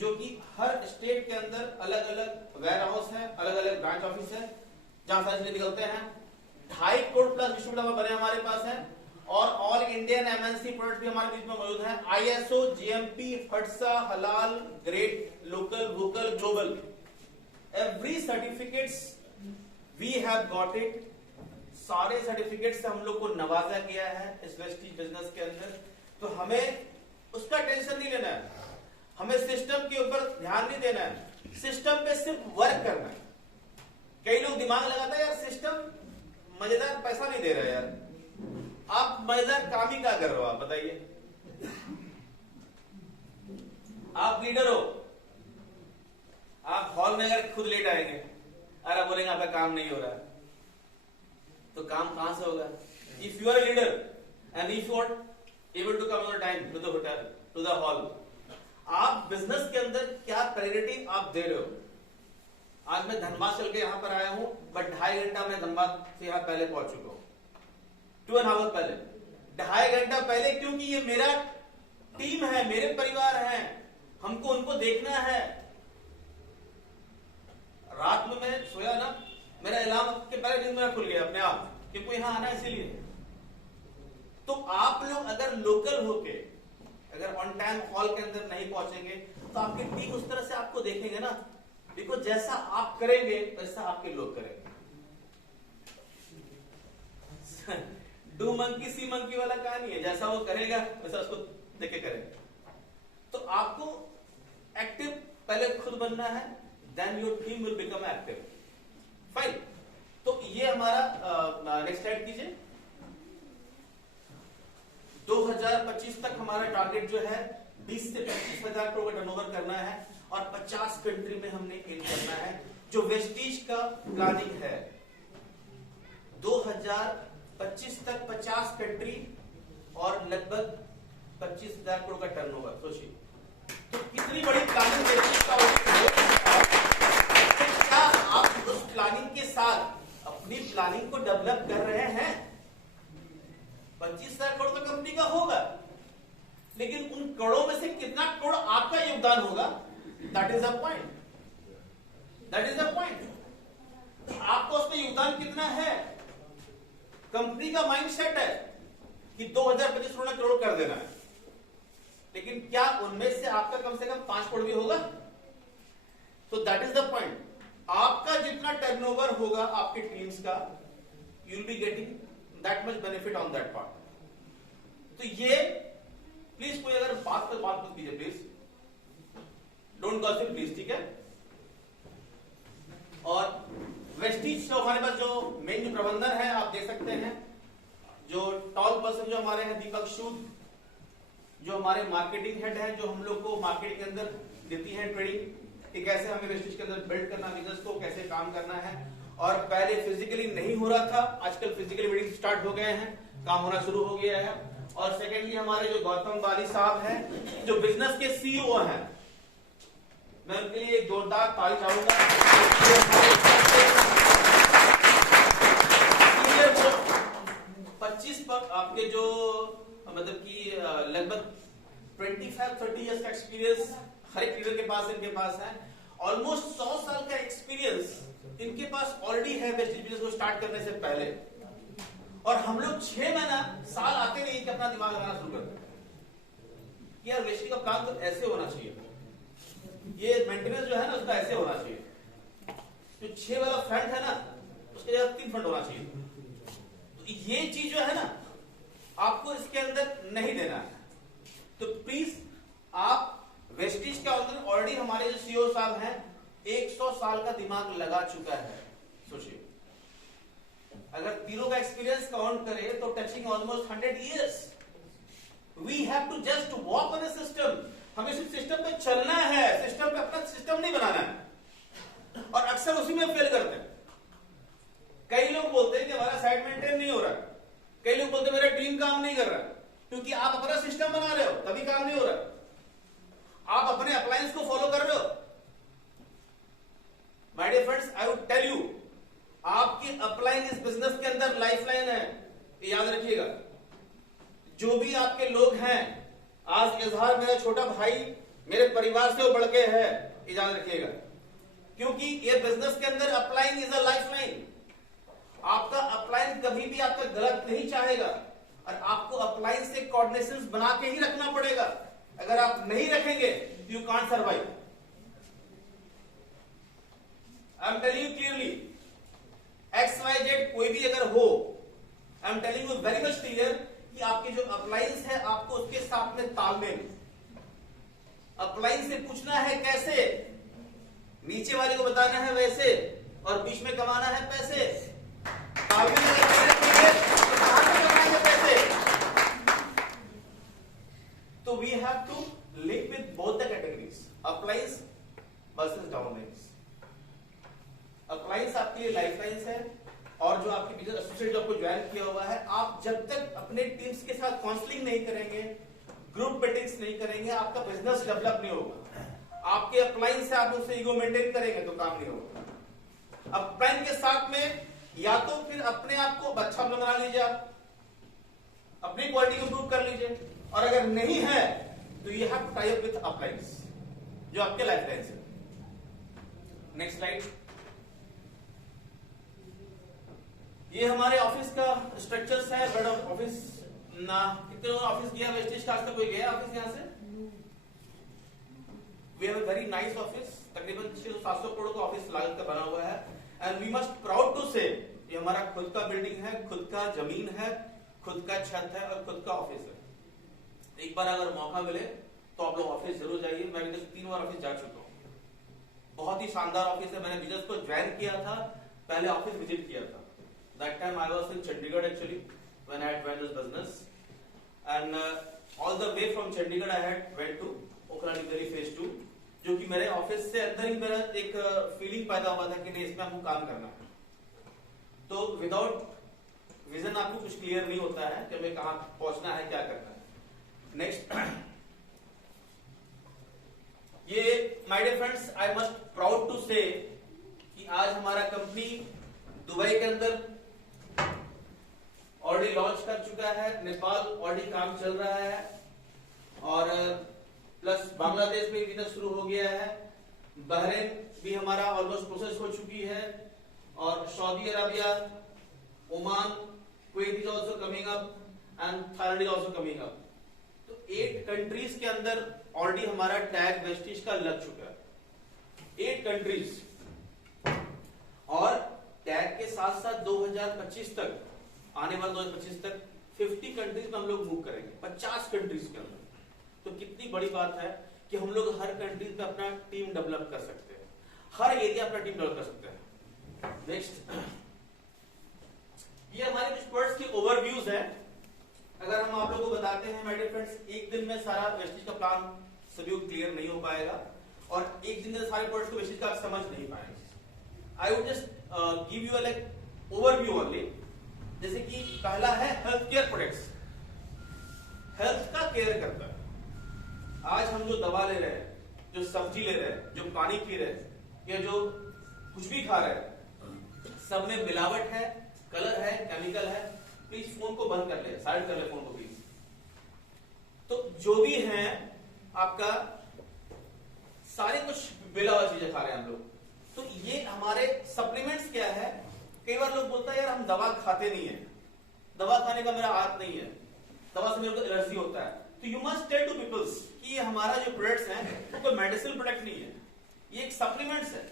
जो कि हर स्टेट के अंदर अलग अलग वेयर हाउस है, अलग अलग ब्रांच ऑफिस है, जहां सारी चीजें निकलते हैं। 2.5 करोड़ प्लस डिस्ट्रीब्यूटर बने हमारे पास है, और ऑल इंडियन एमएनसी प्रोडक्ट भी हमारे बीच में मौजूद है। आईएसओ, जीएमपी, फटसा, हलाल, great, local, vocal, global, every certificates we have got it. सारे सर्टिफिकेट से हम लोग को नवाजा गया है इस वेस्टीज बिजनेस के अंदर। तो हमें उसका टेंशन नहीं लेना है, हमें सिस्टम के ऊपर ध्यान नहीं देना है, सिस्टम पे सिर्फ वर्क करना है। कई लोग दिमाग लगाता है यार सिस्टम मजेदार पैसा नहीं दे रहा है यार। आप मजेदार काम ही क्या कर रहे हो? आप बताइए। आप लीडर हो, आप हॉल में अगर खुद लेट आएंगे और आप बोलेंगे आपका काम नहीं हो रहा है, तो काम कहां से होगा? If you are leader and if you are able to come on time to the hotel, to the hall, आप बिजनेस के अंदर क्या प्रायोरिटी आप दे रहे हो? आज मैं धनबाद चल के यहां पर आया हूं, बट 2.5 घंटा मैं धनबाद से यहां पहले पहुंच चुका हूं, 2.5 आवर पहले, 2.5 घंटा पहले, क्योंकि ये मेरा टीम है, मेरे परिवार है, हमको उनको देखना है। रात में मैं सोया ना, मेरा अलार्म के पहले दिन में खुल गया अपने आप, क्योंकि यहां आना इसीलिए। तो आप लोग अगर लोकल होके अगर ऑन टाइम हॉल के अंदर नहीं पहुंचेंगे तो आपकी टीम उस तरह से आपको देखेंगे ना, बिकॉज जैसा आप करेंगे वैसा आपके लोग करेंगे। डू मंकी सी मंकी वाला कहानी है, जैसा वो करेगा वैसा उसको देख के करेगा। तो आपको एक्टिव पहले खुद बनना है, then your team will become active. Fine. तो ये हमारा नेक्स्ट स्लाइड कीजिए। 2025 तक हमारा टारगेट जो है 20 से 25 हजार करोड़ का टर्नओवर करना है, और 50 कंट्री में हमने एम करना है। जो वेस्टीज का प्लानिंग है 2025 तक 50 कंट्री और लगभग 25,000 करोड़ का टर्नओवर। सोचिए तो कितनी बड़ी प्लानिंग वेस्टीज का होगी। क्या आप उस प्लानिंग के साथ अपनी प्लानिंग को डेवलप कर रहे हैं? 25,000 करोड़ तो कंपनी का होगा, लेकिन उन करोड़ों में से कितना करोड़ आपका योगदान होगा? That is the point, that is the point. आपको उसमें योगदान कितना है? कंपनी का माइंडसेट है कि 2025 करोड़ कर देना है, लेकिन क्या उनमें से आपका कम से कम 5 करोड़ भी होगा? तो दैट इज द पॉइंट। आपका जितना टर्नओवर होगा आपकी टीम्स का, you will be getting that much benefit on that part. तो ये प्लीज कोई अगर बात मत कीजिए, प्लीज डोंट गॉसिप प्लीज, ठीक है। और वेस्टीज जो हमारे पास जो मेन जो प्रबंधन है आप देख सकते हैं, जो टॉप पर्सन जो हमारे हैं दीपक सूद, जो हमारे मार्केटिंग हेड है, जो हम लोग को मार्केट के अंदर देती है ट्रेनिंग कि कैसे हमें वेस्टीज के अंदर बिल्ड करना, बिजनेस को कैसे काम करना है। और पहले फिजिकली नहीं हो रहा था, आजकल फिजिकली मीटिंग स्टार्ट हो गए हैं, काम होना शुरू हो गया है। और सेकेंडली हमारे जो गौतम बाली साहब हैं, जो बिजनेस के सीईओ हैं, मैं उनके लिए एक जोरदार ताली चाहूंगा। 25 पर आपके जो मतलब कि लगभग 25-30 इयर्स का एक्सपीरियंस हर एक लीडर के पास, इनके पास है। ऑलमोस्ट 100 साल का एक्सपीरियंस इनके पास ऑलरेडी है वेस्टीज बिजनेस को स्टार्ट करने से पहले। और हम लोग 6 महीना साल आते नहीं कि अपना दिमाग लगाना शुरू करते हैं कि यार वेस्टीज का काम तो ऐसे होना चाहिए, ये मेंटेनेंस जो है ना उसका ऐसे होना चाहिए, जो 6 वाला फ्रंट है ना उसके जगह 3 फ्रंट होना चाहिए। तो ये चीज जो है ना आपको इसके अंदर नहीं देना है। तो प्लीज आप वेस्टीज के अंदर ऑलरेडी हमारे जो सीईओ साहब हैं 100 साल का दिमाग लगा चुका है। सोचिए अगर तीनों का एक्सपीरियंस काउंट करें तो touching almost 100 years. We have to just walk on a system. हमें सिर्फ सिस्टम पे चलना है, सिस्टम पे अपना सिस्टम नहीं बनाना है, और अक्सर उसी में फेल करते हैं। कई लोग बोलते हैं कि हमारा साइड मेंटेन नहीं हो रहा, कई लोग बोलते हैं मेरा टीम काम नहीं कर रहा, क्योंकि आप अपना सिस्टम बना रहे हो तभी काम नहीं हो रहा। आप अपने अप्लायंस को फॉलो कर रहे हो। My dear friends, I would tell you, आपकी अप्लायंस इस बिजनेस के अंदर लाइफलाइन है, याद रखिएगा। जो भी आपके लोग हैं, आज इजहार मेरा छोटा भाई, मेरे परिवार से वो बढ़ के है, ये याद रखिएगा, क्योंकि ये बिजनेस के अंदर अपलाइन इज अ लाइफलाइन। आपका अपलाइन कभी भी आपका गलत नहीं चाहेगा और आपको अपलाइन से कोऑर्डिनेशंस बना के ही रखना पड़ेगा। अगर आप नहीं रखेंगे you can't survive. I am telling you clearly, XYZ कोई भी अगर हो, I am telling you very much clear कि आपके जो अपलाइंस है आपको उसके साथ में तालमेल, अपलाइन से पूछना है कैसे, नीचे वाले को बताना है वैसे, और बीच में कमाना है पैसे। तालमेल अगर रखेंगे तो कहां से कमाएंगे पैसे? तो we have to link with both the categories, uplines versus downlines. Uplines आपके लिए लाइफलाइंस है, और जो आपके बिजनेस एसोसिएट जो आपको ज्वाइन किया हुआ है, आप जब तक अपने टीम्स के साथ काउंसलिंग नहीं करेंगे, ग्रुप मीटिंग्स नहीं करेंगे, आपका बिजनेस डेवलप नहीं होगा। आपके अपलाइन से आप उससे ईगो मेंटेन करेंगे तो काम नहीं होगा। अपलाइन के साथ में या तो फिर अपने आप को अच्छा बना लीजिए, आप अपनी क्वालिटी को इंप्रूव कर लीजिए, और अगर नहीं है तो you have to tie up with uplines जो आपके लाइफलाइंस है। Next slide. ये हमारे ऑफिस का स्ट्रक्चर्स है। बड़ा ऑफिस ना, कितने लोगों ने ऑफिस गया वेस्टेज का? आज तक कोई गया ऑफिस यहां से? We have a very nice office, तकरीबन 600-700 करोड़ का ऑफिस लागत का बना हुआ है, and we must proud to say ये हमारा खुद का बिल्डिंग है, खुद का जमीन है, खुद का छत है और खुद का ऑफिस है। एक बार अगर मौका मिले तो आप लोग ऑफिस जरूर जाइए। मैं विदेश 3 बार ऑफिस जा चुका हूँ, बहुत ही शानदार ऑफिस है। मैंने बिजनेस को ज्वाइन किया था, पहले ऑफिस विजिट किया था। That time I was in Chandigarh actually when I had joined this business, and all the way from Chandigarh I had went to Oakland Delhi phase 2, जो कि मेरे ऑफिस से अंदर ही मेरा एक फीलिंग पैदा हुआ था कि नहीं इसमें हमको काम करना है। तो विदाउट विजन आपको कुछ क्लियर नहीं होता है कि हमें कहाँ पहुंचना है, क्या करना है। नेक्स्ट, ये my dear friends, I must proud to say कि आज हमारा कंपनी दुबई के अंदर ऑलरेडी लॉन्च कर चुका है, नेपाल ऑलरेडी काम चल रहा है, और प्लस बांग्लादेश में बिजनेस शुरू हो गया है, बहरीन भी हमारा ऑलमोस्ट प्रोसेस हो चुकी है, और Saudi Arabia, Oman, Kuwait is also coming up, and Thailand is also coming up. तो 8 कंट्रीज के अंदर ऑलरेडी हमारा टैग वेस्टिज का लग चुका है, 8 कंट्रीज। और टैग के साथ साथ 2025 तक, आने वाले 2025 तक 50 कंट्रीज में हम लोग मूव करेंगे, 50 कंट्रीज के अंदर। तो कितनी बड़ी बात है कि हम लोग हर कंट्रीज में अपना टीम डेवलप कर सकते हैं, हर एरिया अपना टीम डेवलप कर सकते हैं। नेक्स्ट, ये हमारे कुछ वर्ड्स के ओवरव्यूज है। अगर हम आप लोगों को बताते हैं माय डियर फ्रेंड्स, एक दिन में सारा वेस्टिज का प्लान सभी को क्लियर नहीं हो पाएगा, और एक दिन में सारे वर्ड्स को वेस्टिज का समझ नहीं पाएंगे। I would just give you like overview only. जैसे कि पहला है हेल्थ केयर प्रोडक्ट्स, हेल्थ का केयर करता है। आज हम जो दवा ले रहे हैं, जो सब्जी ले रहे हैं, जो पानी पी रहे हैं, या जो कुछ भी खा रहे हैं, सब में मिलावट है, कलर है, केमिकल है। प्लीज फोन को बंद कर ले, साइड कर ले फोन को प्लीज। तो जो भी है आपका सारे कुछ मिला हुआ चीजें खा रहे हैं हम लोग। तो ये हमारे सप्लीमेंट्स क्या है? कई बार लोग बोलता है यार हम दवा खाते नहीं है, दवा खाने का मेरा आदत नहीं है, दवा से मेरे को एलर्जी होता है। तो you must tell to peoples कि ये हमारा जो प्रोडक्ट्स हैं वो कोई मेडिसिन प्रोडक्ट नहीं है, ये एक सप्लीमेंट्स है,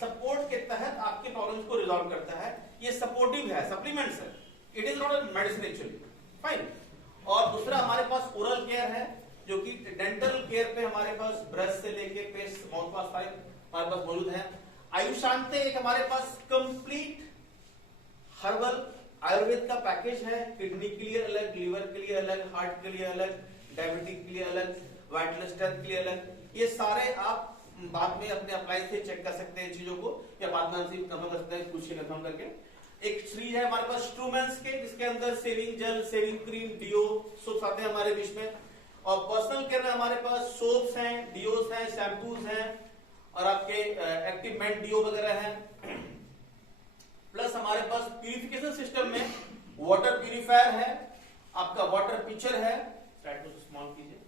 सपोर्ट के तहत आपके प्रॉब्लम्स को रिजॉल्व करता है। ये सपोर्टिव है, सप्लीमेंट्स है, it is not a medicine actually. Fine. और दूसरा हमारे पास ओरल केयर है, जो कि डेंटल केयर पे हमारे पास ब्रश से लेके पेस्ट, माउथ वॉश हमारे पास मौजूद है। आयुषांते एक हमारे पास कंप्लीट हर्बल आयुर्वेद का पैकेज है, किडनी के लिए अलग, लीवर के लिए अलग, हार्ट के लिए अलग, डायबिटिक के लिए अलग, वाइटल स्ट्रेंथ के लिए अलग। ये सारे आप बाद में अपने अप्लाई से चेक कर सकते हैं चीजों को, या बाद में हमसे कंफर्म कर सकते हैं, पूछिए कंफर्म करके। एक सीरीज है हमारे पास ट्रूमेंस के, जिसके अंदर सेविंग जेल, सेविंग क्रीम, डिओ, सोप्स आते हैं हमारे बीच में। और पर्सनल केयर में हमारे पास सोप्स हैं, डिओस हैं, शैम्पूज हैं, और आपके एक्टिव मेंट डिओ वगैरह हैं। प्लस हमारे पास प्यूरिफिकेशन सिस्टम में वाटर प्यूरिफायर है, आपका वाटर पिचर है, स्मॉल कीजिए,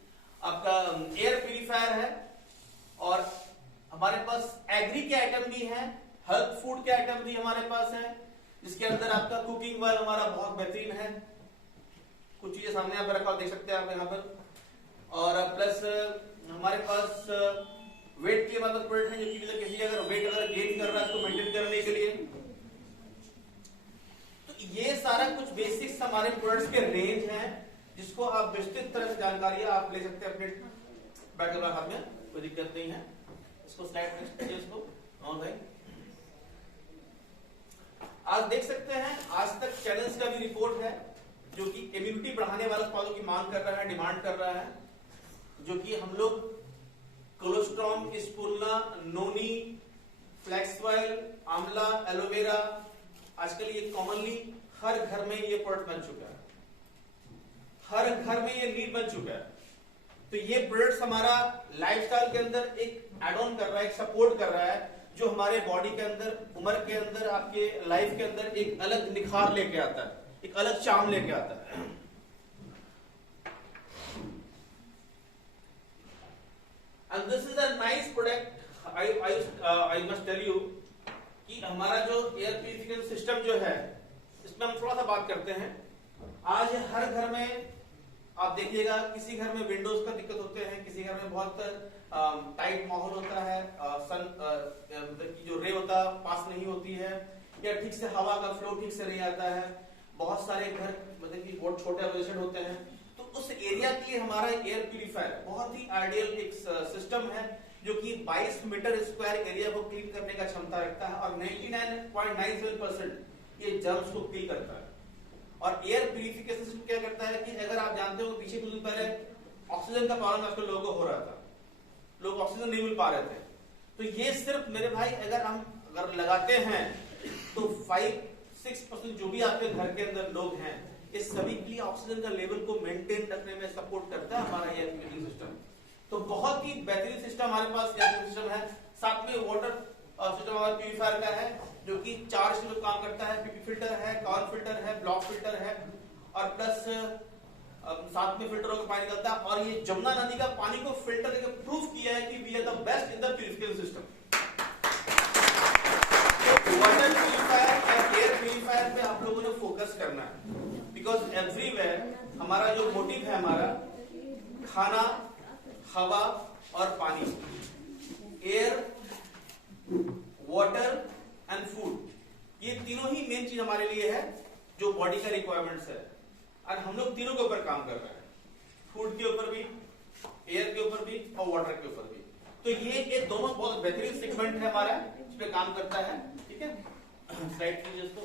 आपका एयर प्यूरिफायर है, हेल्दी के आइटम भी हैं, हेल्थ फूड के आइटम भी हमारे पास है, जिसके अंदर आपका कुकिंग ऑयल हमारा बहुत बेहतरीन है। कुछ चीजें सामने यहाँ पे रखा देख सकते हैं आप यहाँ पर। और प्लस हमारे पास वेट के मतलब प्रोडक्ट है, जो कि किसी अगर वेट अगर गेन कर रहा है तो मेंटेन करने के लिए। तो ये सारा कुछ बेसिक्स हमारे प्रोडक्ट्स के रेंज हैं, जिसको आप विस्तृत तरह से जानकारी आप ले सकते हैं अपने बैग हाथ में, कोई दिक्कत नहीं है। इसको स्लाइड नेक्स्ट कीजिए इसको। और भाई आज देख सकते हैं आज तक चैनल्स का भी रिपोर्ट है, जो कि इम्यूनिटी बढ़ाने वाले उत्पादों की मांग कर रहा है, डिमांड कर रहा है, जो कि हम लोग कोलोस्ट्रॉम, स्पुलना, नोनी, फ्लैक्स ऑयल, आंवला, एलोवेरा, आजकल ये कॉमनली हर घर में ये प्रोडक्ट बन चुका है, हर घर में ये नीड बन चुका है। तो ये प्रोडक्ट्स हमारा लाइफस्टाइल के अंदर एक एड ऑन कर रहा है, एक सपोर्ट कर रहा है, जो हमारे बॉडी के अंदर, उम्र के अंदर, आपके लाइफ के अंदर एक अलग निखार लेके आता है, एक अलग चार्म लेके आता है। And this is a nice product. I must tell you कि हमारा जो एयर प्यूरिफिकेशन सिस्टम जो है, इसमें हम थोड़ा सा बात करते हैं। आज हर घर में आप देखिएगा, किसी घर में विंडोज का दिक्कत होते हैं, किसी घर में बहुत टाइट माहौल होता है, सन की जो रे होता पास नहीं होती है, या ठीक से हवा का फ्लो ठीक से नहीं आता है। बहुत सारे घर मतलब कि बहुत छोटे एलोकेशन होते हैं, तो उस एरिया के लिए हमारा एयर प्यूरिफायर बहुत ही आइडियल एक सिस्टम है, जो कि 22 मीटर स्क्वायर एरिया को क्लीन करने का क्षमता रखता है और 99.97% ये जर्म्स को किल करता है। और एयर प्यूरिफिकेशन सिस्टम क्या करता है कि अगर आप जानते हो पीछे कुछ दिन पहले ऑक्सीजन का प्रॉब्लम आजकल लोगों को हो रहा था, लोग ऑक्सीजन नहीं मिल पा रहे थे, तो ये सिर्फ मेरे भाई अगर लगाते हैं तो 5-6% जो भी आपके घर के अंदर लोग हैं, इस सभी के लिए ऑक्सीजन का लेवल को मेंटेन रखने में सपोर्ट करता है हमारा एयर प्यूरिफिकेशन सिस्टम। तो बहुत ही बेहतरीन सिस्टम हमारे पास एयर सिस्टम है। साथ में वाटर सिस्टम हमारा प्यूरिफायर का है, जो कि 4 स्टेज में काम करता है। पीपी फिल्टर है, कॉर्न फिल्टर है, ब्लॉक फिल्टर है, और प्लस साथ में फिल्टरों का पानी निकलता है। और ये जमुना नदी का पानी को फिल्टर करके प्रूफ किया है कि we are the best in the purification system. Water purifier और एयर प्यूरिफायर पे आप लोगों ने फोकस करना है, बिकॉज एवरीवेयर हमारा जो मोटिव है, हमारा खाना, हवा और पानी, एयर, वाटर एंड फूड, ये तीनों ही मेन चीज हमारे लिए है, जो बॉडी का रिक्वायरमेंट्स है। और हम लोग तीनों के ऊपर काम कर रहे हैं, फूड के ऊपर भी, एयर के ऊपर भी और वाटर के ऊपर भी। तो ये दोनों बहुत बेहतरीन सेगमेंट है हमारा, इस पे काम करता है। ठीक है, स्लाइड कीजिए इसको।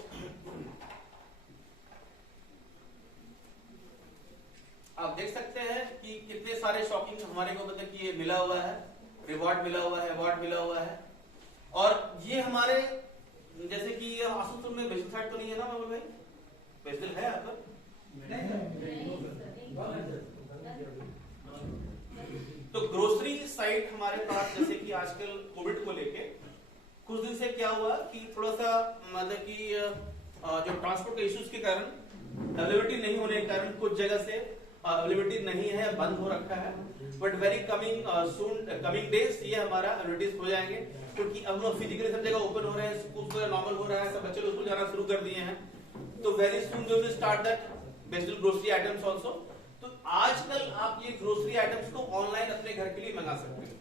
आप देख सकते हैं कि कितने सारे शॉकिंग हमारे को मतलब कि ये मिला हुआ है, रिवॉर्ड मिला हुआ है, अवार्ड मिला हुआ है। और ये हमारे जैसे कि आसनसोल में बेसिल साइड तो नहीं है ना बाबू भाई? बेसिल है यहाँ पर? तो ग्रोसरी साइट हमारे पास, जैसे कि आजकल कोविड को लेके कुछ दिन से क्या हुआ कि थोड़ा सा मतलब कि जो ट्रांसपोर्ट के इश्यूज के कारण, अवेलेबिलिटी नहीं होने के कारण कुछ जगह से अवेलेबिलिटी नहीं है, बंद हो रखा है। बट वेरी कमिंग डेज ये हमारा अवेलेबिलिटीज हो जाएंगे, क्योंकि अब लोग फिजिकली सब जगह ओपन हो रहे हैं, स्कूल नॉर्मल हो रहा है, सब बच्चे लोग स्कूल जाना शुरू कर दिए हैं। तो very soon we will start that basil grocery items also. तो आजकल आप ये ग्रोसरी आइटम्स को ऑनलाइन अपने घर के लिए मंगा सकते हैं।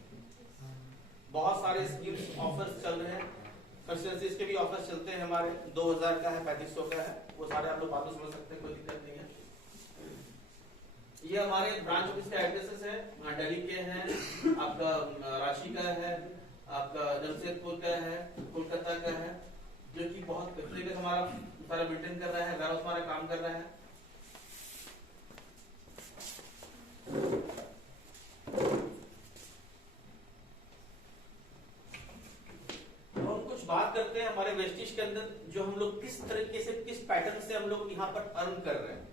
बहुत सारे स्कीम्स ऑफर्स चल रहे हैं, कंसल्टेंसीज के भी ऑफर्स चलते हैं हमारे, 2000 का है, 3500 का है, वो सारे आप लोग बात समझ सकते हैं, कोई दिक्कत नहीं है। ये हमारे ब्रांच ऑफिस के एड्रेसेस है, दिल्ली के हैं, आपका रांची का है, आपका जमशेदपुर का है, कोलकाता का है, जो कि बहुत तरीके से हमारा सारा मेंटेन कर रहा है, वेयरहाउस हमारा काम कर रहा है। और कुछ बात करते हैं हमारे वेस्टिज के अंदर, जो हम लोग किस तरीके से, किस पैटर्न से हम लोग यहाँ पर अर्न कर रहे हैं,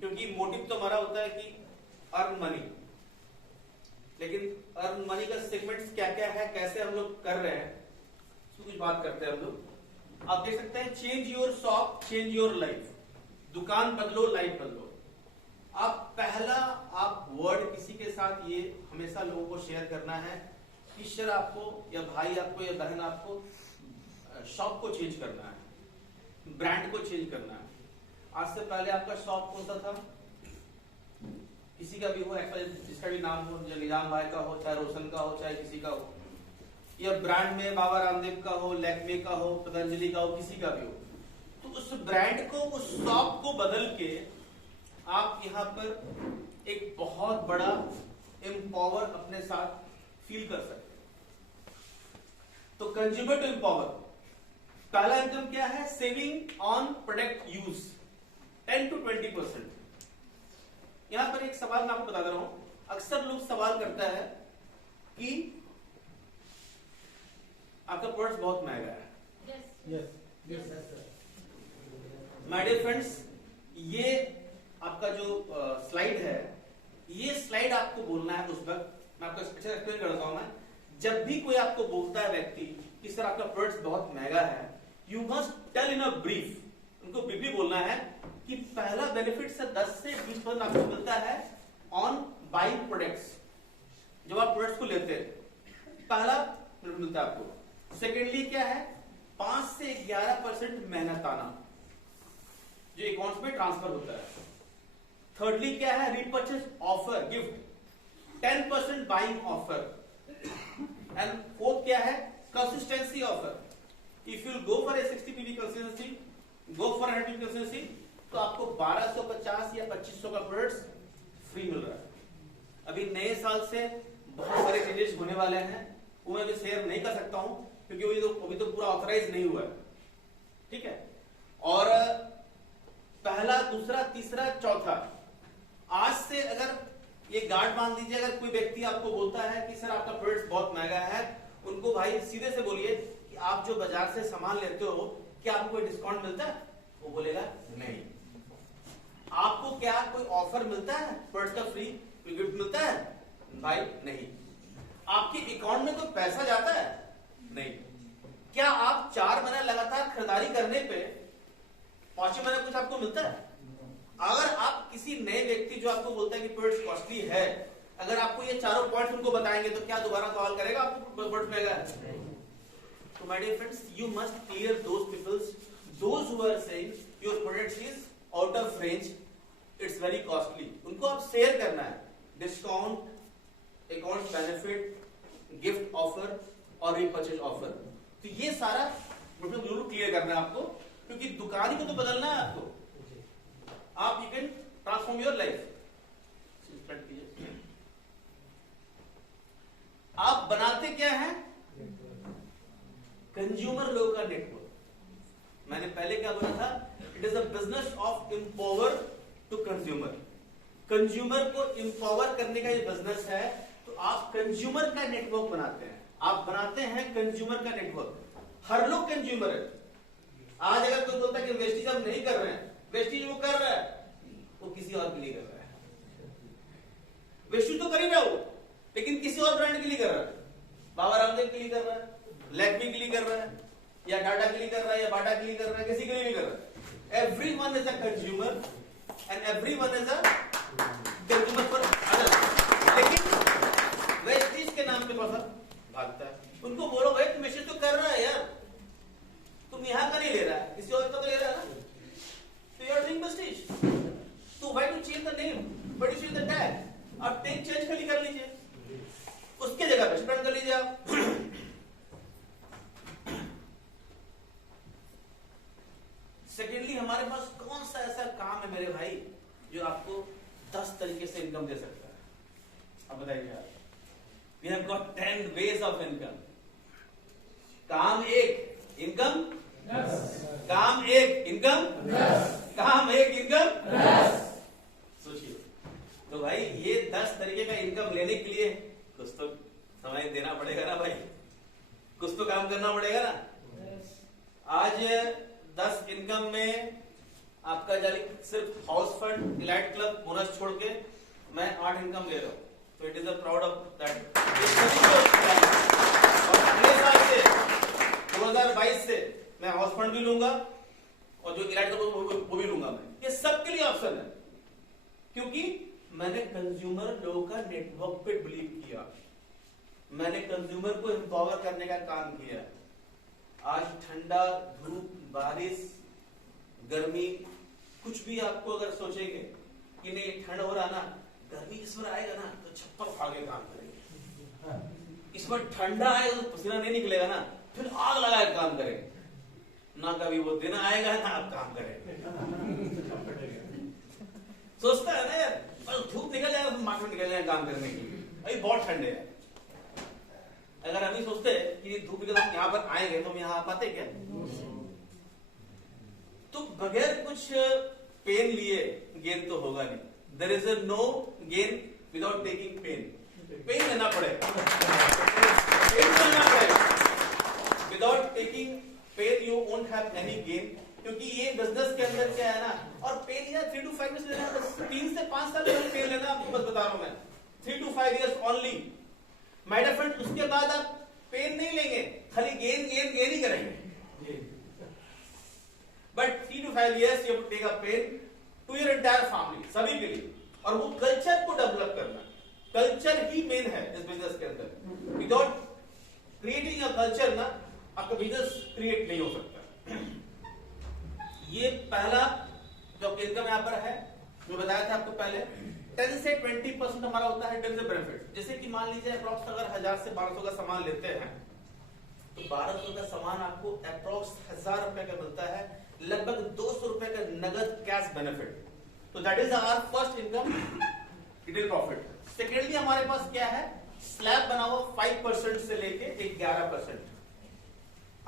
क्योंकि मोटिव तो हमारा होता है कि अर्न मनी, लेकिन अर्न मनी का सेगमेंट्स क्या क्या है, कैसे हम लोग कर रहे हैं, कुछ बात करते हैं हम लोग। आप देख सकते हैं, change your shop, change your life, दुकान बदलो, लाइफ बदलो। आप पहला वर्ड किसी के साथ ये हमेशा लोगों को शेयर करना है कि सर आपको या भाई आपको या बहन आपको शॉप को चेंज करना है, ब्रांड को चेंज करना है। आज से पहले आपका शॉप कौन सा था? किसी का भी हो, जिसका भी नाम हो, निजाम भाई का हो, चाहे रोशन का हो, चाहे किसी का हो, या ब्रांड में बाबा रामदेव का हो, लैक्मे का हो, पतंजलि का हो, किसी का भी हो, तो उस ब्रांड को, उस शॉप को बदल के आप यहाँ पर एक बहुत बड़ा एम्पावर अपने साथ फील कर सकते हैं। तो कंज्यूमर टू एम्पावर, पहला इनकम क्या है? Saving on product use 10 to 20%। यहां पर एक सवाल मैं आपको बता दे रहा हूं। अक्सर लोग सवाल करता है कि आपका प्रोडक्ट बहुत महंगा है। माय डियर फ्रेंड्स, ये आपका जो स्लाइड है, ये स्लाइड आपको बोलना है उस वक्त। मैं आपको अच्छा एक्सप्लेन करता हूं। मैं जब भी कोई आपको बोलता है व्यक्ति कि सर आपका प्रोडक्ट बहुत महंगा है, you must tell in a brief, उनको ब्रीफली बोलना है कि पहला बेनिफिट से 10 से 20% आपको मिलता है ऑन बाइंग प्रोडक्ट्स। जब आप प्रोडक्ट्स को लेते हैं, पहला मिलता है आपको। सेकेंडली क्या है? 5 से 11% मेहनताना जो अकाउंट्स में ट्रांसफर होता है। थर्डली क्या है? Repurchase offer, gift 10% buying offer. And fourth क्या है? Consistency offer. If you go for a 60 PV consistency, go for 100 PV consistency, तो आपको 1250 या 2500 का प्रोडक्ट्स फ्री मिल रहा है। अभी नए साल से बहुत सारे चेंजेस होने वाले हैं, वो मैं भी शेयर नहीं कर सकता हूं क्योंकि अभी तो पूरा ऑथराइज नहीं हुआ है, ठीक है। और पहला, दूसरा, तीसरा, चौथा, आज से अगर ये गार्ड बांध दीजिए। अगर कोई व्यक्ति आपको बोलता है कि सर आपका प्रोडक्ट बहुत महंगा है, उनको भाई सीधे से बोलिए कि आप जो बाजार से सामान लेते हो, क्या आपको कोई डिस्काउंट मिलता है? वो बोलेगा नहीं। आपको क्या कोई ऑफर मिलता है प्रोडक्ट का, फ्री कोई गिफ्ट मिलता है? भाई नहीं। आपके अकाउंट में कोई पैसा जाता है? नहीं। क्या आप 4 महीने लगातार खरीदारी करने पे 5वें महीने कुछ आपको मिलता है? अगर आप किसी नए व्यक्ति जो आपको बोलता है कि प्रोडक्ट कॉस्टली है, अगर आपको ये चारों पॉइंट्स उनको बताएंगे तो क्या दोबारा सवाल करेगा आपको प्रोडक्ट महंगा है? तो my dear friends, you must clear those peoples, those who are saying your product is out of range, it's very costly. उनको आप शेयर करना है discount, account benefit, gift offer और रीपर्चेज ऑफर। तो ये सारा जरूर क्लियर करना है आपको, क्योंकि दुकान को तो बदलना है आपको। आप you can transform your life. आप बनाते क्या है? कंज्यूमर लोगों का नेटवर्क। मैंने पहले क्या बोला था? It is a business of empower to consumer. Consumer को एम्पावर करने का ये बिजनेस है। तो आप कंज्यूमर का नेटवर्क बनाते हैं, आप बनाते हैं कंज्यूमर का नेटवर्क। हर लोग कंज्यूमर है। आज अगर कोई बोलता है कि वेस्टेज हम नहीं कर रहे हैं, वेस्टेज वो कर रहा है, वो किसी और के लिए कर रहा है। वेस्टेज तो कर ही रहा हो, लेकिन किसी और ब्रांड के लिए कर रहा है। बाबा रामदेव के लिए कर रहा है, लैक्मे के लिए कर रहा है, या टाटा के लिए कर रहा है, या बाटा के लिए कर रहा है, किसी के लिए नहीं कर रहा है। Everyone is a consumer and everyone is a consumer for other. लेकिन वेस्टेज के नाम पे पैसा भागता है। उनको बोलो भाई तुम वेस्टेज तो कर रहा है यार, तुम यहां का नहीं ले रहा है, किसी और का तो ले रहा है ना, तो यू आर डूइंग वेस्टेज। तो why to change the name, but you change the tag. आप टैग चेंज खाली कर लीजिए, उसके जगह पे स्पेंड कर लीजिए आप। सेकेंडली, हमारे पास कौन सा ऐसा काम है मेरे भाई जो आपको 10 तरीके से इनकम दे सकता है? अब बताइए यार। We have got 10 ways of income. काम एक, इनकम 10। काम एक, इनकम 10। काम एक, इनकम 10। सोचिए तो भाई, ये 10 तरीके का इनकम लेने के लिए कुछ तो समय देना पड़ेगा ना भाई, कुछ तो काम करना पड़ेगा ना। आज 10 इनकम में आपका जारी सिर्फ house fund, elite club, bonus छोड़ के मैं 8 इनकम ले रहा हूं। तो it is a proud of that. और अगले साल से 2022 से मैं हाउस फंड भी लूंगा और जो इलाइट क्लब वो भी लूंगा मैं। ये सबके लिए ऑप्शन है, क्योंकि मैंने कंज्यूमर लोगों का नेटवर्क पे बिलीव किया। मैंने कंज्यूमर को एम्पावर करने का काम किया। आज ठंडा, धूप, बारिश, गर्मी, कुछ भी आपको अगर सोचेंगे कि नहीं ठंड हो रहा ना, गर्मी जिसमें आएगा ना तो छप्पर फाड़ के काम करेंगे, इसमें ठंडा आएगा तो पसीना नहीं निकलेगा ना, फिर आग लगा के काम करेंगे ना। कभी वो दिन आएगा ना आप काम करेंगे। सोचता है ना यार, बस धूप निकल जाएगा तो मार्केट निकल जाएगा काम करने के लिए, अभी बहुत ठंडे है। अगर अभी सोचते कि धूप निकल हम यहाँ पर आएंगे तो हम यहाँ आ पाते क्या? तो बगैर कुछ पेन लिए गेन तो होगा नहीं। There is a no gain without taking pain. Pain लेना पड़ेगा, पेन लेना पड़ेगा। Without taking pain you won't have any gain, क्योंकि ये बिजनेस के अंदर क्या है ना, और पेन या 3 to 5 years लेना, 3 से 5 साल पहले पेन लेना, आपको बस बता रहा हूं मैं, 3 to 5 years only. My dear friend, उसके बाद आप पेन नहीं लेंगे, खाली गेन गेन गेन ही करेंगे। But 3 to 5 years you have to take a pain to your entire family, सभी के लिए। और वो कल्चर को डेवलप करना, कल्चर ही मेन है इस बिजनेस के अंदर। विदाउट क्रिएटिंग अ कल्चर ना, आपका बिजनेस क्रिएट नहीं हो सकता। ये पहला जो इनकम यहाँ पर है, मैं बताया था आपको पहले, 10 से 20% हमारा होता है टैक्स बेनिफिट। जैसे कि मान लीजिए अप्रॉक्स अगर 1000 से 1200 का सामान लेते हैं तो 1200 का सामान आपको अप्रॉक्स 1000 रुपए का मिलता है, लगभग 200 रुपए का नगद कैश बेनिफिट। तो that is our first income, retail profit. Secondly हमारे पास क्या है, स्लैब बना हुआ 5% से लेके 11%।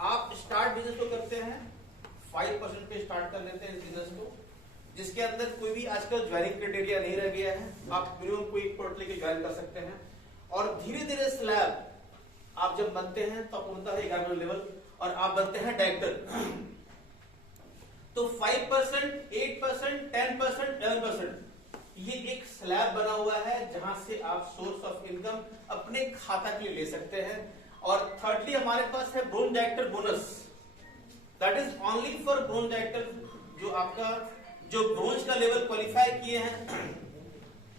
आप स्टार्ट बिजनेस को करते हैं 5% पे स्टार्ट कर लेते हैं इस बिजनेस को, जिसके अंदर कोई भी आजकल ज्वाइनिंग क्राइटेरिया नहीं रह गया है। आप मिनिमम कोई प्रोडक्ट लेके ज्वाइन कर सकते हैं, और धीरे धीरे स्लैब आप जब बनते हैं तो आपको मिलता है 11 लेवल, और आप बनते हैं डायरेक्टर। तो 5%, 8%, 10%, 11%, ये एक स्लैब बना हुआ है जहां से आप सोर्स ऑफ इनकम अपने खाता के लिए ले सकते हैं। और थर्डली हमारे पास है bronze director bonus, that is only for bronze director. जो आपका जो ब्रोंज का लेवल क्वालिफाई किए हैं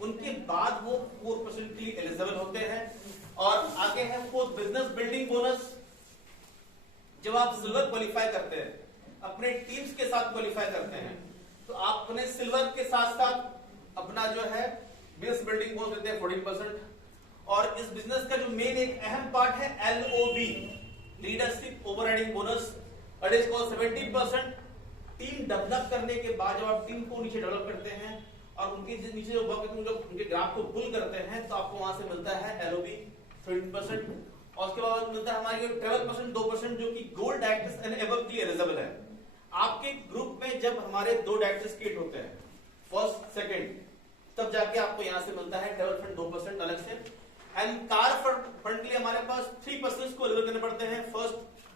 उनके बाद वो 4% के लिए एलिजिबल होते हैं। और आगे है फोर्थ बिजनेस बिल्डिंग बोनस। जब आप सिल्वर क्वालिफाई करते हैं, अपने टीम्स के साथ क्वालिफाई करते हैं, तो आप अपने सिल्वर के साथ साथ अपना जो है बिजनेस बिल्डिंग बोनस देते हैं 14%। और इस बिजनेस का जो मेन एक अहम पार्ट है LOB, leadership overriding bonus, it is called 70%। Team develop करने के बाद जब आप टीम को नीचे डेवलप करते हैं और उनके नीचे जो वर्क उनके ग्राफ को पुल करते हैं, तो आपको वहां से मिलता है LOB 13%। और उसके बाद मिलता है हमारे 12%, 2% जो कि गोल्ड डायरेक्टर्स एंड एबव के लिए एलिजिबल है। आपके ग्रुप में जब हमारे 2 डायरेक्टर्स क्रिएट होते हैं, फर्स्ट सेकंड, तब जाके आपको यहां से मिलता है 12% अलग से। एंड कार फंड के लिए हमारे पास 3% को एलिजिबल करने पड़ते हैं, फर्स्ट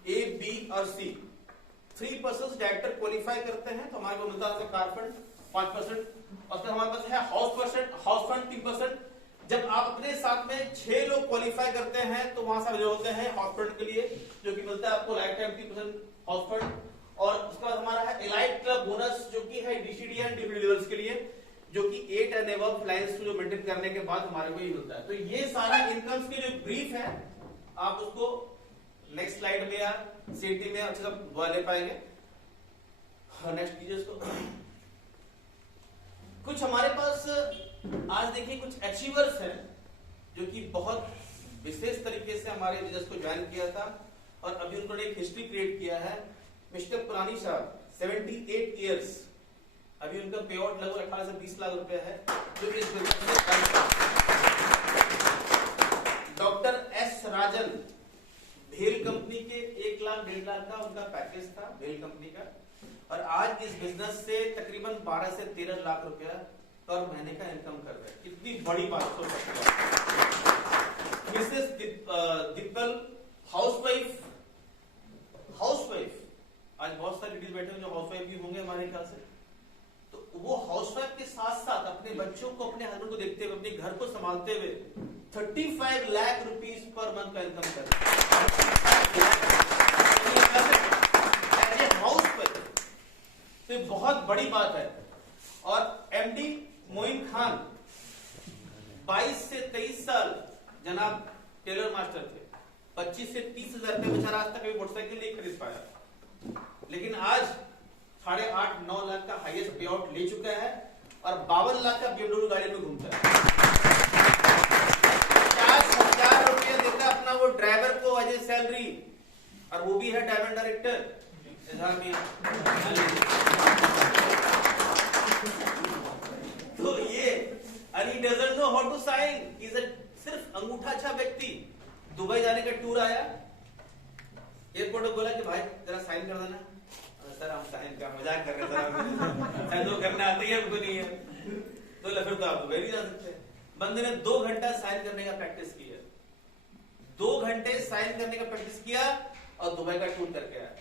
A, B और C। 3% डायरेक्टर क्वालिफाई करते हैं तो हमारे को मिलता है कार फंड 5%। और फिर हमारे पास है हाउस फंड 3%। जब आप अपने साथ में 6 लोग क्वालिफाई करते हैं तो वहां से जो होते हैं हाउस फंड के लिए, जो कि मिलता है आपको लाइफ टाइम 3% हाउस फंड। और उसके बाद हमारा है एलाइट क्लब बोनस, जो कि है DCD एंड DVD लेवल्स के लिए, जो कि 8 एंड अबव लाइंस को जो मेंटेन करने के बाद हमारे को ये मिलता है। तो ये सारे इनकम्स के जो ब्रीफ है, आप उसको नेक्स्ट स्लाइड में या CT में अच्छे से ले पाएंगे। नेक्स्ट कीजिए इसको। कुछ हमारे पास आज देखिए कुछ अचीवर्स हैं जो कि बहुत विशेष तरीके से हमारे बिजनेस को ज्वाइन किया था और अभी उन्होंने एक हिस्ट्री क्रिएट किया है। मिस्टर पुरानी साहब 78 इयर्स, अभी उनका पे आउट लगभग 18 से 20 लाख रुपया है जो इस बिजनेस में काम करते। डॉक्टर S राजन, भेल कंपनी के 1 लाख 1.5 लाख का उनका पैकेज था भेल कंपनी का, और आज इस बिजनेस से तकरीबन 12 से 13 लाख रुपया पर महीने का इनकम कर रहे हैं। कितनी बड़ी बात हो सकती है। मिसेस दीपल हाउसवाइफ, आज बहुत सारे लेडीज बैठे हैं जो हाउसवाइफ भी होंगे हमारे ख्याल से, तो वो हाउसवाइफ के साथ साथ अपने बच्चों को, अपने हस्बैंड को देखते हुए, अपने घर को संभालते हुए 35 लाख रुपीस पर मंथ का इनकम कर रहे हैं हाउसवाइफ। तो ये बहुत बड़ी बात है। और MD मोइन खान 22 से 23 साल, जनाब टेलर मास्टर 25 से 30,000 रुपये बेचारा आज तक कभी मोटरसाइकिल नहीं खरीद पाया, लेकिन आज 8.5-9 लाख का हाईएस्ट पे आउट ले चुका है और 52 लाख का BMW गाड़ी में घूमता है। 50,000 रुपया देता अपना वो ड्राइवर को एज ए सैलरी, और वो भी है डायमंड डायरेक्टर इजहार मियां। तो ये and he doesn't know how to sign, he is a सिर्फ अंगूठा अच्छा व्यक्ति। दुबई जाने का टूर आया, एयरपोर्ट में बोला कि भाई जरा साइन कर देना। सर हम साइन का मजाक कर रहे हैं, साइन तो करना आता ही हमको नहीं है। तो फिर तो आप दुबई नहीं जा सकते। बंदे ने 2 घंटा साइन करने का प्रैक्टिस किया, 2 घंटे साइन करने का प्रैक्टिस किया और दुबई का टूर करके आया।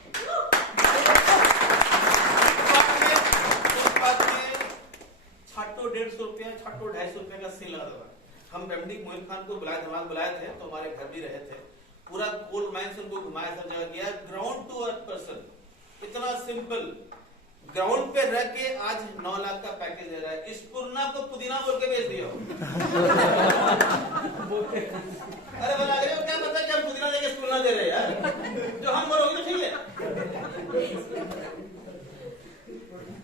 छाटो 150 रुपया, छाटो 250 रुपया का सीन लगा था। हम एमडी मोहित खान को बुलाए थे, तो हमारे घर भी रहे थे। पूरा कोल माइंस उनको घुमाया, सब जगह किया। ग्राउंड टू अर्थ पर्सन, इतना सिंपल, ग्राउंड पे रह के आज 9 लाख का पैकेज दे रहा है। इस पुरना को पुदीना बोल के भेज दिया। अरे बोला क्या पता कि हम पुदीना लेके पुरना दे रहे यार, जो हम बोलोगे तो ठीक है।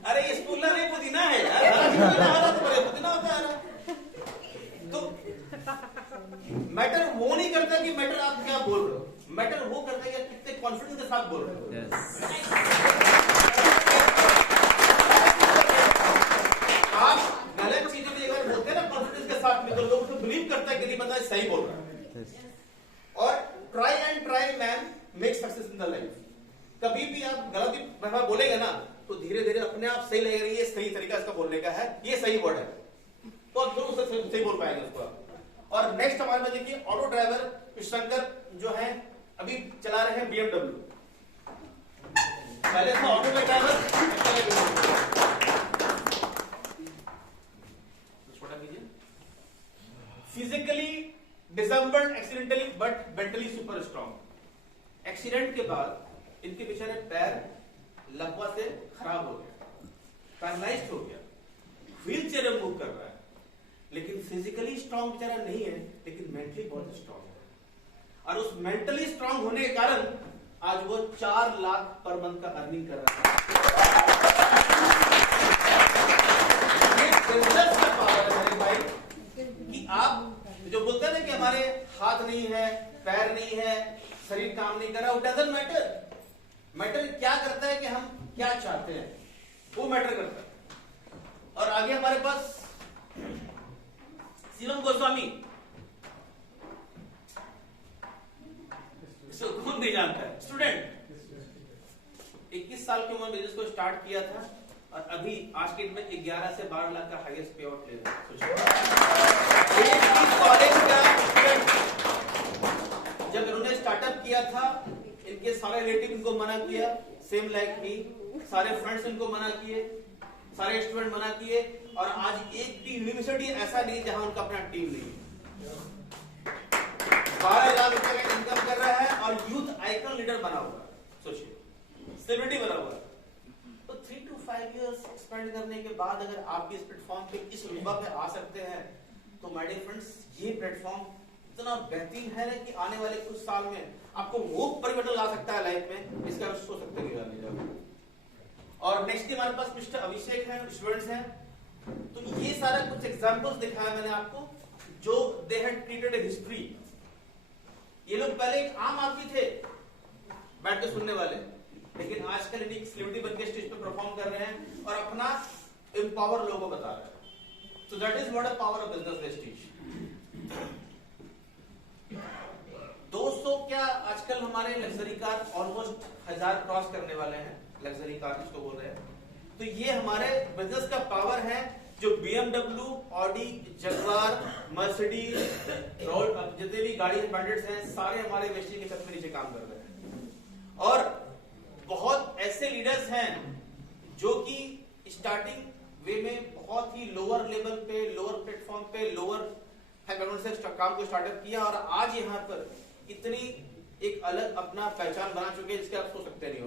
अरे ये पुरना नहीं पुदीना है यार, पुदीना होता है। तो मैटर वो नहीं करता कि मैटर आप क्या बोल रहे हो, मैटर वो करता है कि कितने कॉन्फिडेंस के साथ बोल रहे हो। आप गलत चीजों में अगर बोलते हैं ना कॉन्फिडेंस के साथ में, तो लोग तो बिलीव करता है कि नहीं पता सही बोल रहा है। और try and try man make success in the life. कभी भी आप गलत भाषा बोलेंगे ना, तो धीरे धीरे अपने आप सही लगेगा, ये सही तरीका इसका बोलने का है, ये सही वर्ड है, तो आप जरूर सही बोल पाएंगे उसको। और नेक्स्ट हमारे में देखिए ऑटो ड्राइवर शंकर जो है, अभी चला रहे हैं BMW। पहले था ऑटो ड्राइवर, छोटा कीजिए। Physically dismembered accidentally but mentally super strong. Accident के बाद इनके बेचारे पैर लकवा से खराब हो गया, पैरालाइज्ड हो गया, व्हील चेयर में मूव कर रहा है, लेकिन फिजिकली स्ट्रांग बेचारा नहीं है, लेकिन मेंटली बहुत स्ट्रांग है। और उस मेंटली स्ट्रांग होने के कारण आज वो 4 लाख पर मंथ का अर्निंग कर रहा है। ये बिजनेस का पावर है मेरे भाई, कि आप जो बोलते हैं ना कि हमारे हाथ नहीं है, पैर नहीं है, शरीर काम नहीं कर रहा, वो डजंट मैटर। मैटर क्या करता है कि हम क्या चाहते हैं, वो मैटर करता है। और आगे हमारे पास शिवम गोस्वामी, कौन नहीं जानता है, स्टूडेंट, 21 साल की उम्र में बिजनेस को स्टार्ट किया था और अभी आज के दिन में 11 से 12 लाख का हाईएस्ट पे आउट ले रहा है। कॉलेज का स्टूडेंट, जब इन्होंने स्टार्टअप किया था, इनके सारे रिलेटिव इनको मना किया, सेम लाइक मी, सारे फ्रेंड्स इनको मना किए, सारे स्टूडेंट मना किए, और आज एक भी यूनिवर्सिटी ऐसा नहीं जहां उनका अपना टीम नहीं। 12 लाख रुपए का इनकम कर रहा है और यूथ आइकन लीडर बना हुआ, सोचिए, सेलिब्रिटी बना हुआ। तो 3 to 5 इयर्स स्पेंड करने के बाद अगर आप भी इस प्लेटफॉर्म पे, इस रुतबा पे आ सकते हैं, तो माय डियर फ्रेंड्स, ये प्लेटफॉर्म इतना बेहतरीन है कि आने वाले कुछ साल में आपको वो परिवर्तन ला सकता है लाइफ में, इसका आप सोच सकते हैं। और नेक्स्ट हमारे पास मिस्टर अभिषेक हैं, स्टूडेंट्स हैं। तो ये सारा कुछ एग्जांपल्स दिखाया मैंने आपको, जो they had created a history. ये लोग पहले एक आम आदमी थे, बैठ के सुनने वाले, लेकिन आजकल एक सेलिब्रिटी बनके स्टेज पे परफॉर्म कर रहे हैं और अपना एम्पावर लोगों को बता रहे हैं। So that is what a power of business wastage. दोस्तों, क्या आजकल हमारे लग्जरी कार ऑलमोस्ट 1000 क्रॉस करने वाले हैं, लग्जरी कार जिसको बोल रहे हैं। तो ये हमारे बिजनेस का पावर है, जो BMW, Audi, Jaguar, Mercedes, Rolls, जितने भी गाड़ी ब्रांडेड्स हैं, सारे हमारे वेस्टेज के छत के नीचे काम कर रहे हैं। और बहुत ऐसे लीडर्स हैं जो कि स्टार्टिंग वे में बहुत ही लोअर लेवल पे, लोअर प्लेटफॉर्म पे, लोअर से काम को स्टार्टअप किया और आज यहाँ पर इतनी एक अलग अपना पहचान बना चुके हैं, जिसके आप सोच सकते नहीं।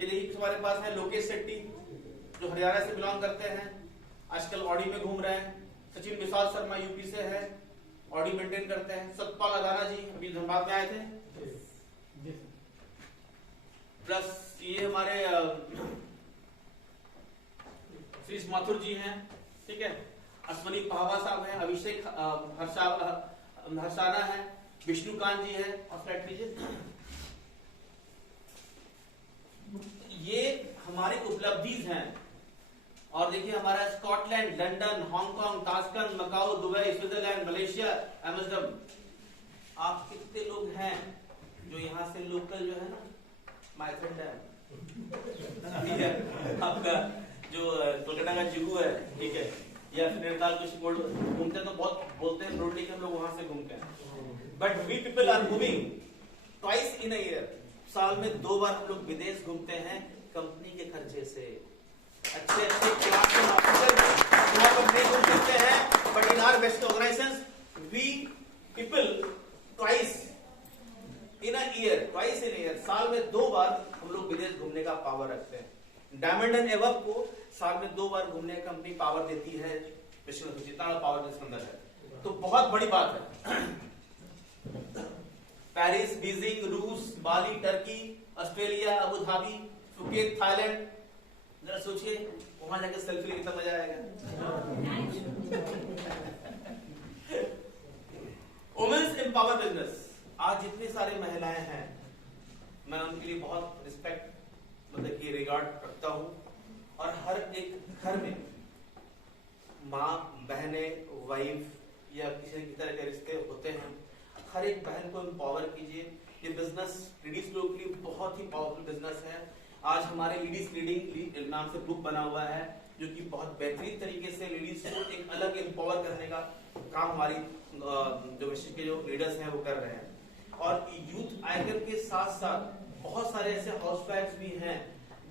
ये देखिए हमारे पास है लोकेश शेट्टी, जो हरियाणा से बिलोंग करते हैं, आजकल ऑडी में घूम रहे हैं। सचिन विशाल शर्मा यूपी से है, ऑडी मेंटेन करते हैं। सतपाल अदाना जी अभी धनबाद में आए थे। प्लस ये हमारे श्री माथुर जी हैं, ठीक है, अश्वनी पहावा साहब हैं, अभिषेक हर्षाना है, विष्णुकांत जी है, और फ्लैट लीजिए। ये हमारी उपलब्धिज हैं। और देखिए हमारा Scotland, London, Hong Kong, Tashkent, Macau, Dubai, Switzerland, Malaysia, Amsterdam. आप कितने लोग हैं जो यहाँ से लोकल जो है ना, माय फ्रेंड है आपका जो कोलकाता का जुगू है, ठीक है, या फिर नैनीताल कुछ घूमते हैं तो बहुत बोलते हैं ब्रोडली के हम लोग वहां से घूमते हैं। But we people are moving twice in a year. साल में 2 बार हम लोग विदेश घूमते हैं कंपनी के खर्चे से। अच्छे क्लास के ऑफिसर नहीं घूम सकते हैं, but in our best organisations we people twice in a year, साल में 2 बार हम लोग विदेश घूमने का पावर रखते हैं। डायमंड एंड एबव को साल में 2 बार घूमने का कंपनी पावर देती है। जितना पावर इसके अंदर है तो बहुत बड़ी बात है। पेरिस, बीजिंग, रूस, Bali, Turkey, Australia, Abu Dhabi, Phuket, Thailand. जरा सोचिए वहां जाकर सेल्फी लेने कितना मजा आएगा। Women's empower business. आज जितनी सारी महिलाएं हैं मैं उनके लिए बहुत रिस्पेक्ट मतलब कि रिगार्ड रखता हूं। और हर एक घर में माँ, बहने, वाइफ या किसी तरह के रिश्ते होते हैं, हर एक बहन को एम्पावर कीजिए। ये बिजनेस लेडीज लोगों के लिए बहुत ही पावरफुल बिजनेस है। आज हमारे लेडीज लीडिंग नाम से बुक बना हुआ है जो कि बहुत बेहतरीन तरीके से लेडीज को एक अलग एम्पावर करने का काम हमारी जो विश्व के जो लीडर्स हैं वो कर रहे हैं। और यूथ आइकन के साथ साथ बहुत सारे ऐसे हाउसवाइफ्स भी हैं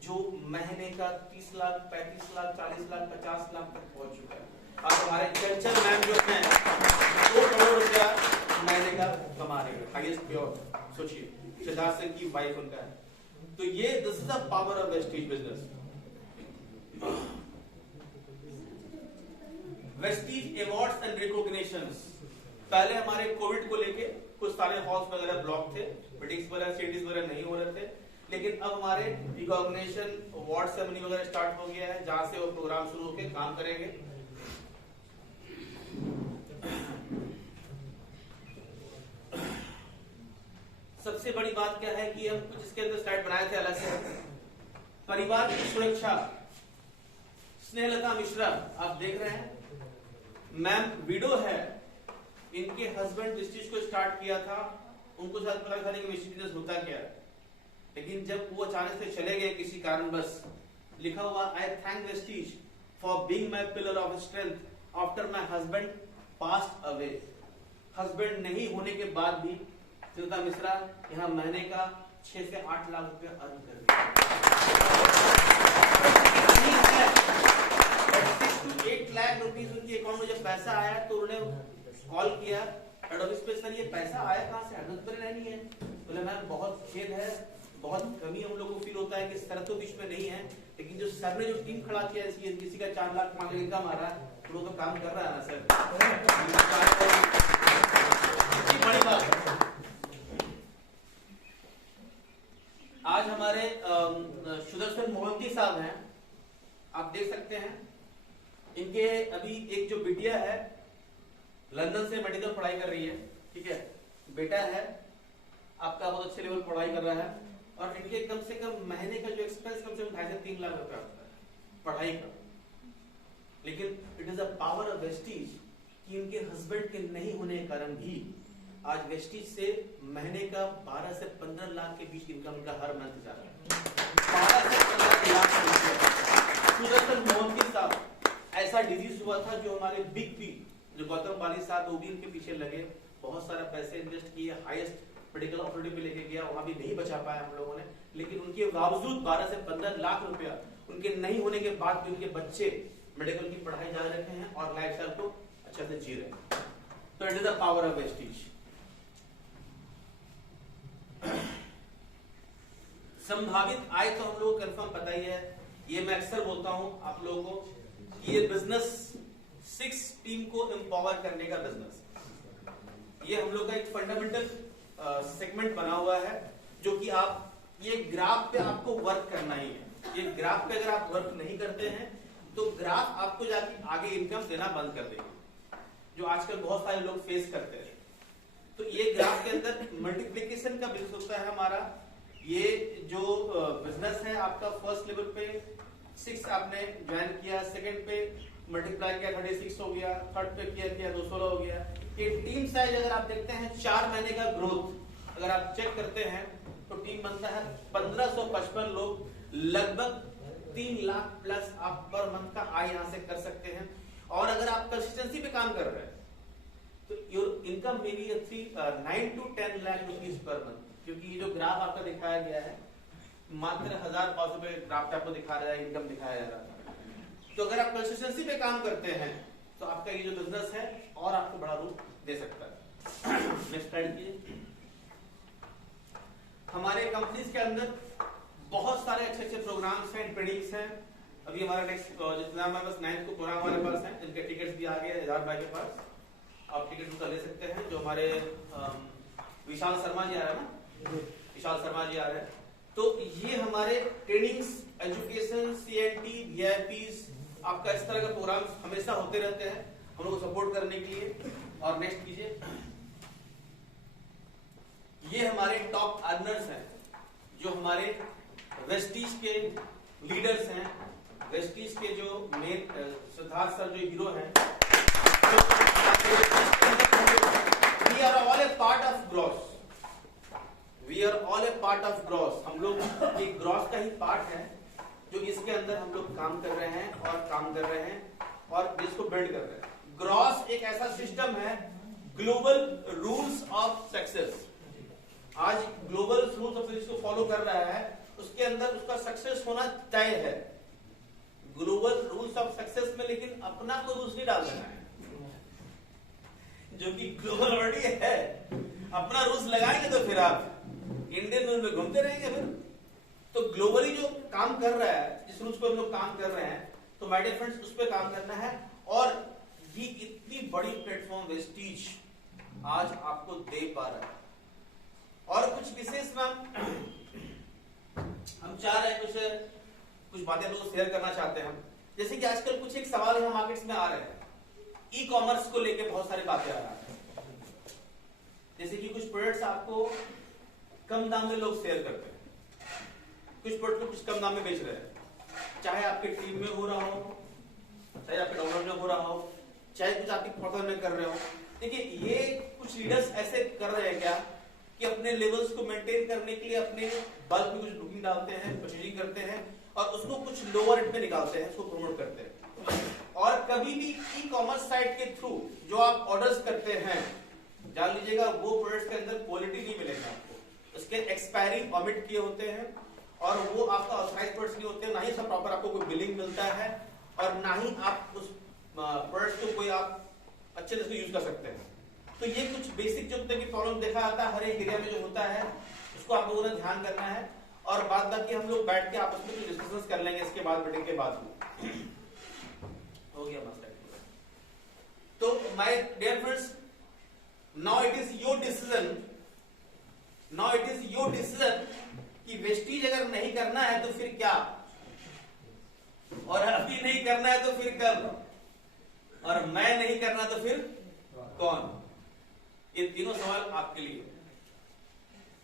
जो महीने का 30 लाख, 35 लाख, 40 लाख, 50 लाख तक पहुंच चुका है। अब हमारे चंचल मैम जो हैं 2 करोड़ रुपया महीने का कमा रहे हैं, हाईएस्ट प्योर। सोचिए सिद्धार्थ सिंह की वाइफ उनका है। तो ये this is the power of Vestige business. Vestige awards and recognitions. पहले हमारे कोविड को लेके कुछ सारे हॉल्स वगैरह ब्लॉक थे, मीटिंग्स वगैरह, सीटीज वगैरह नहीं हो रहे थे, लेकिन अब हमारे रिकॉग्निशन अवार्ड सेरेमनी वगैरह स्टार्ट हो गया है, जहां से वो प्रोग्राम शुरू होकर काम करेंगे। सबसे बड़ी बात क्या है कि हम कुछ इसके अंदर स्लाइड बनाए थे अलग से। परिवार की सुरक्षा। स्नेहलता मिश्रा आप देख रहे हैं, मैम विडो है, इनके हस्बैंड जिस चीज को स्टार्ट किया था उनको शायद पता था कि बिजनेस होता क्या है, लेकिन जब वो अचानक से चले गए किसी कारणवश, लिखा हुआ आई thank Vestige for being my pillar of strength after my husband passed away. Husband नहीं होने के बाद भी स्नेहलता मिश्रा यहाँ महीने का 6 से 8 लाख रुपया अर्न कर रही है। 8 लाख रुपीज उनके अकाउंट में जब पैसा आया तो उन्होंने कॉल किया हेड ऑफिस पे, सर ये पैसा आया कहां से, एडवांस तो नहीं है। बोले मैम बहुत खेद है, बहुत कमी हम लोग को फील होता है कि सर तो बीच में नहीं है, लेकिन जो सर ने जो टीम खड़ा किया है, किसी का 4 लाख 5 लाख इनकम आ रहा है तो वो तो काम कर रहा है ना सर। बड़ी बात है। आज हमारे सुदर्शन मोहंती साहब हैं, आप देख सकते हैं, इनके अभी एक जो बिटिया है लंदन से मेडिकल पढ़ाई कर रही है, ठीक है, बेटा है आपका बहुत अच्छे लेवल पढ़ाई कर रहा है, और इनके कम से कम महीने का जो एक्सपेंस कम से कम 2.5 से 3 लाख रुपया होता है पढ़ाई का। लेकिन it is a power of Vestige कि इनके हस्बैंड के नहीं होने के कारण भी आज वेस्टीज से महीने का 12 से 15 लाख के बीच इनकम का हर मंथ जा रहा है। 12 से 15 लाख। सुदर्शन मोहंती साहब, ऐसा डिजीज हुआ था जो हमारे बिग पी जो गौतम बाली साहब वो भी इनके पीछे लगे, बहुत सारा पैसे इन्वेस्ट किए, हाईएस्ट मेडिकल अथॉरिटी पे लेके गया, वहां भी नहीं बचा पाया हम लोगों ने, लेकिन उनके बावजूद 12 से 15 लाख रुपया उनके नहीं होने के बाद भी उनके बच्चे मेडिकल की पढ़ाई जारी रखे हैं और लाइफस्टाइल को अच्छे से जी रहे हैं। तो it is the power of Vestige. संभावित आय तो हम लोग को कंफर्म पता ही है, ये मैं अक्सर बोलता हूं आप लोगों को, ये बिजनेस 6 टीम को एम्पावर करने का बिजनेस। ये हम लोग का एक फंडामेंटल सेगमेंट बना हुआ है, जो कि आप ये ग्राफ पे आपको वर्क करना ही है। ये ग्राफ पे अगर आप वर्क नहीं करते हैं तो ग्राफ आपको जाके आगे इनकम देना बंद कर देगा, जो आजकल बहुत सारे लोग फेस करते हैं। तो ये ग्राफ के अंदर मल्टीप्लिकेशन का बिजनेस होता है हमारा। ये जो बिजनेस है आपका फर्स्ट लेवल पे 6 आपने ज्वाइन किया, सेकंड पे मल्टीप्लाई किया 36 हो गया, थर्ड पे किया 216 हो गया। ये टीम साइज अगर आप देखते हैं 4 महीने का ग्रोथ अगर आप चेक करते हैं तो टीम बनता है 1555 लोग, लगभग 3 लाख प्लस आप पर मंथ का आय यहां से कर सकते हैं। और अगर आप कंसिस्टेंसी पे काम कर रहे हैं तो your income may be 9 to 10 lakh rupees per month, क्योंकि ये जो ग्राफ आपका दिखाया गया है मात्र 1500 रुपए ग्राफ पे आपको दिखा रहा है, इनकम दिखाया जा रहा है। तो अगर आप कंसिस्टेंसी पे काम करते हैं तो आपका ये जो बिजनेस है और आपको बड़ा रूप दे सकता है। नेक्स्ट स्लाइड कीजिए। हमारे कंपनीज के अंदर बहुत सारे अच्छे अच्छे प्रोग्राम्स हैं, ट्रेनिंग्स हैं। अभी हमारा नेक्स्ट जितना हमारे पास 9th को प्रोग्राम हमारे पास है, जिनके टिकट्स भी आ गए हैं इधर भाई के पास, आप टिकट उनका ले सकते हैं। जो हमारे विशाल शर्मा जी आ रहे हैं ना, विशाल शर्मा जी आ रहे हैं। तो ये हमारे ट्रेनिंग्स, एजुकेशन, CNT, VIPs, आपका इस तरह का प्रोग्राम हमेशा होते रहते हैं हम लोग को सपोर्ट करने के लिए। और नेक्स्ट कीजिए। ये हमारे टॉप अर्नर्स हैं, जो हमारे वेस्टीज के लीडर्स हैं। वेस्टीज के जो मेन सिद्धार्थ सर जो हीरो हैं, we are all a part of gross. We are all a part of gross. हम लोग एक ग्रॉस का ही पार्ट है, जो इसके अंदर हम लोग काम कर रहे हैं और इसको बिल्ड कर रहे हैं। ग्रॉस एक ऐसा सिस्टम है, ग्लोबल रूल्स ऑफ सक्सेस। आज ग्लोबल रूल्स ऑफ सक्सेस को फॉलो कर रहा है, उसके अंदर उसका सक्सेस होना तय है। ग्लोबल रूल्स ऑफ सक्सेस में लेकिन अपना को रूल्स नहीं डाल देना है, जो कि ग्लोबल ऑलरेडी है। अपना रूल्स लगाएंगे तो फिर आप इंडियन रूल में घूमते रहेंगे फिर। तो ग्लोबली जो काम कर रहा है, जिस रूल्स पे हम लोग काम कर रहे हैं, तो माय डियर फ्रेंड्स उस पर काम करना है। और ये इतनी बड़ी प्लेटफॉर्म वेस्टीज आज आपको दे पा रहा है। और कुछ विशेष हम चाह रहे हैं, कुछ बातें हम लोग शेयर करना चाहते हैं। जैसे कि आजकल कुछ एक सवाल यहाँ मार्केट्स में आ रहे हैं, ई कॉमर्स को लेके बहुत सारी बातें आ रही हैं। जैसे कि कुछ प्रोडक्ट्स आपको कम दाम में लोग शेयर करते हैं, कुछ प्रोडक्ट को कुछ कम दाम में बेच रहे हैं, चाहे आपके टीम में हो रहा हो, चाहे आपके डाउनलोड में हो रहा हो, चाहे कुछ आपकी प्रोडक्ट में कर रहे हो। देखिए ये कुछ लीडर्स ऐसे कर रहे हैं क्या कि अपने लेवल्स को मेंटेन करने के लिए अपने बल्क में कुछ बुकिंग डालते हैं, परचेजिंग करते हैं और उसको कुछ लोअर रेट पे निकालते हैं, उसको प्रमोट करते हैं। और कभी भी ई कॉमर्स साइट के थ्रू जो आप ऑर्डर्स करते हैं, जान लीजिएगा वो प्रोडक्ट्स के अंदर क्वालिटी नहीं मिलेगा आपको, उसके एक्सपायरी ऑमिट किए होते हैं और वो आपका ऑथराइज्ड प्रोडक्ट्स नहीं होते हैं। ना ही सब प्रॉपर आपको कोई बिलिंग मिलता है और ना ही आप उस प्रोडक्ट्स को कोई आप अच्छे से यूज कर सकते हैं। तो ये कुछ बेसिक जो प्रॉब्लम देखा जाता है हर एक एरिया में जो होता है, उसको आप लोगों ने ध्यान करना है। और बाद बाकी हम लोग बैठ के आपस में कुछ डिस्कशन कर लेंगे इसके बाद, मीटिंग के बाद हो गया मसला। तो my dear friends, now it is your decision कि वेस्टीज अगर नहीं करना है तो फिर क्या, और अभी नहीं करना है तो फिर कब, और मैं नहीं करना तो फिर कौन। ये तीनों सवाल आपके लिए।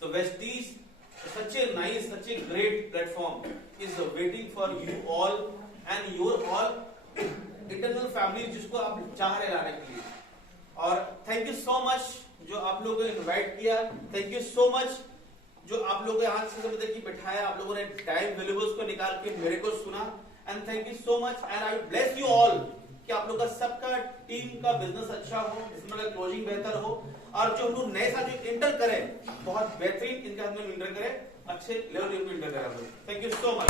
तो Vestige such a nice, such a great platform is waiting for you all and your all eternal family जिसको आप चाह रहे लाने के लिए। और थैंक यू सो मच जो आप लोगों ने इनवाइट किया, थैंक यू सो मच जो आप लोगों ने हाथ से समझ के बिठाया, आप लोगों ने टाइम वेल्यूबल्स को निकाल के मेरे को सुना। And thank you so much and I bless you all कि आप लोग का सबका टीम का बिजनेस अच्छा हो, इसमें का क्लोजिंग बेहतर हो और जो हम लोग नए साल जो इंटर करें बहुत बेहतरीन इनका हम लोग इंटर करें, अच्छे लेवल पे इंटर करें। Thank you so much.